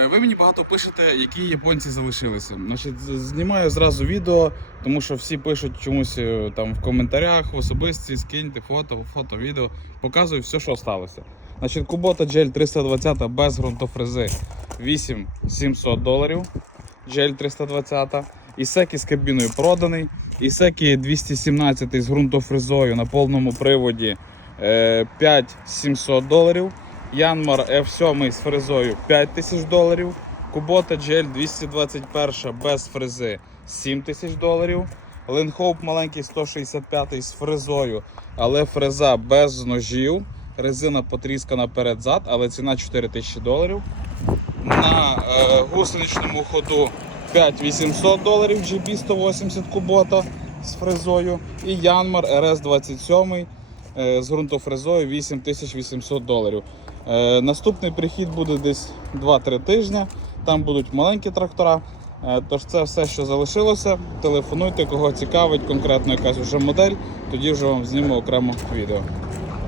Е, Ви мені багато пишете, які японці залишилися. Значить, знімаю зразу відео, тому що всі пишуть чомусь е, там в коментарях, в особисті, скиньте фото, фото, відео. Показую все, що сталося. Значить, Kubota Gel 320 без ґрунтофрези 8700 доларів. Gel 320. Ісекі з кабіною проданий. Ісекі 217 з ґрунтофрезою на повному приводі е, 5700 доларів. Янмар F7 з фрезою 5000 доларів. Кубота GL 221 без фрези 7000 доларів. Ленхоуп маленький 165 з фрезою, але фреза без ножів. Резина потріскана перед-зад, але ціна 4000 доларів. На е, гусеничному ходу 5800 доларів GB 180 кубота з фрезою. І Янмар RS27 е, з ґрунтофрезою 8800 доларів. Е, наступний прихід буде десь 2-3 тижні. Там будуть маленькі трактора. Е, Тож це все, що залишилося. Телефонуйте, кого цікавить конкретно якась вже модель, тоді вже вам зніму окремо відео.